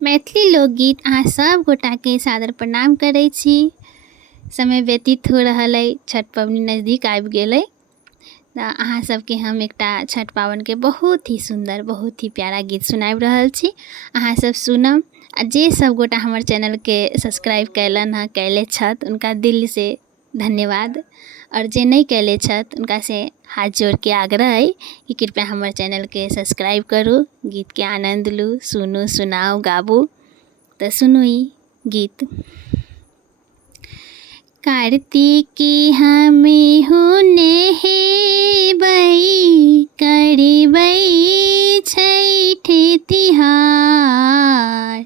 मैथिली लोकगीत अहाँ सब गोटाके सादर प्रणाम करै छी। समय व्यतीत हो रहल अइ, छठ पबनी नजदीक आबि गेल अइ तऽ अहाँ सबके हम एकटा छठ पाबनिके बहुत ही सुन्दर, बहुत ही प्यारा गीत सुनाबि रहल छी। अहाँ सब सुनब आ जे सब गोटा हमर चैनलके सब्सक्राइब कयलनि हँ, कयले छथि, हुनका दिल से धन्यवाद। और जे नहीं कयले छथि हुनका से हाथ जोड़ के आग्रह है कि कृपया हमर चैनल के सब्सक्राइब करू, गीत के आनंद लू, सुनू, सुनाऊ, गाबू। तो सुनू ई गीत। कार्तिकी हमें होने हे बई, करबई छठ तिहार।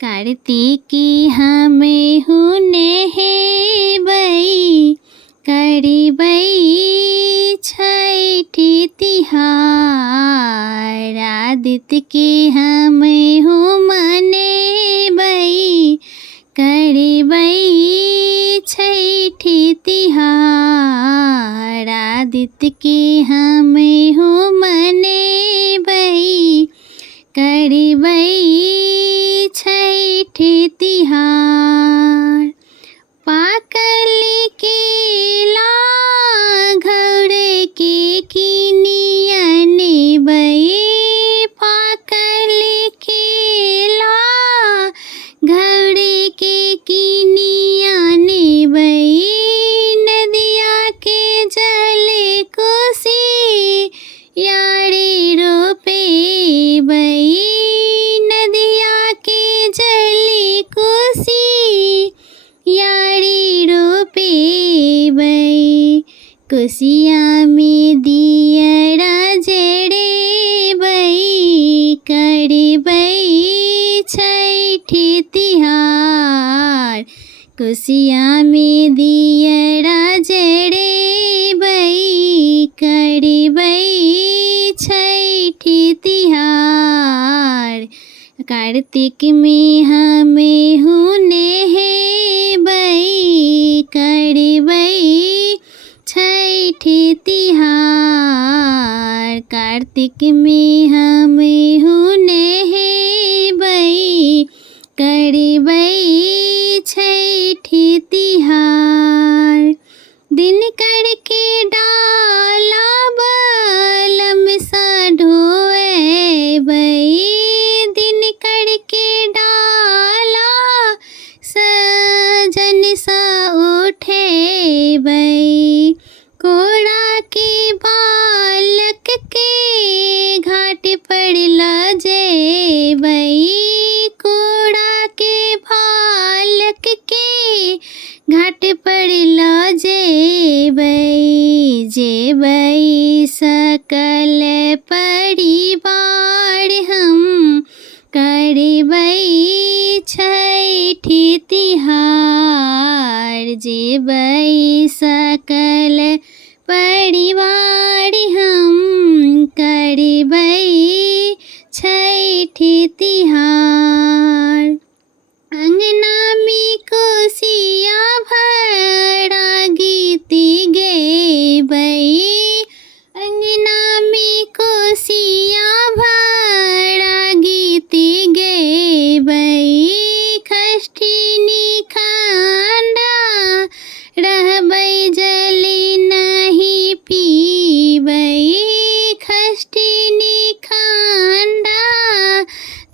कार्तिकी हमें होने हे बई, करबई छठ तिहार। आदित्य के हमें हो मने बई, करबई छठ तिहार। आदित्य के हमें हो मने बई, करबई छठ तिहार। पाकल केला घौरे के किनियन बई, पाकल केला घौरे के किनियन बई। नदिया के जल कोसी यारे रोपे बई, नदिया के जल कोसी यारी रोपे बई। कोसिया में दियरा जड़े बई, करबई छठ तिहार। कोसिया में दियरा जड़े बई, करबई छठ तिहार। कार्तिक में हमें होने हे बई, करबई छठ तिहार। कार्तिक में हमें होने हे बई, करबई छठ तिहार। दिन करके डाला बलम सा ढोए बई, दिन करके डाला सजन सा उठे बई। कोड़ा के बालक के घाट पर लाजे बई, कोड़ा के बालक के घाट पर लाजे बई। जेबई सकल परिवार हम, करबई छठ तिहार। जेबई सकल परिवार हम, करबई छठ तिहार। अंगना में कोसिया भरा गीत गे बई, अंगना में कोसिया भरा गीत गे बई। खष्ठिनी खांडा रहबई जल नहीं पीबई, खष्ठिनी खांडा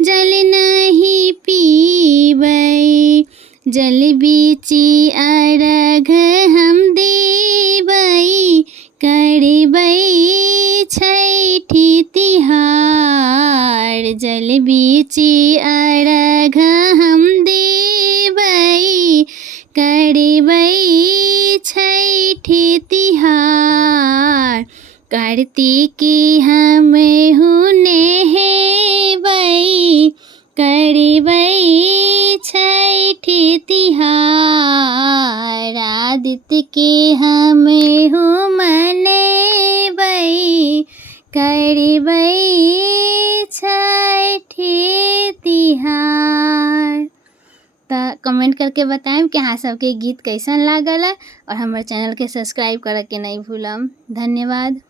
जल नहीं पीबई। जल बीची अर्घ हम देबई, करबई छठ तिहार। जल बीची अर्घ हम देबई, करबई छठ तिहार। कार्तिकी हमें होने हे बई, करबई छठ तिहार। आदित्य के हमें हो मने बई, करबई छठ तिहार। तो कमेंट करके बताएं कि अहाँ सबके गीत कैसन लागल है और हमारे चैनल के सब्सक्राइब करे के नहीं भूलम। धन्यवाद।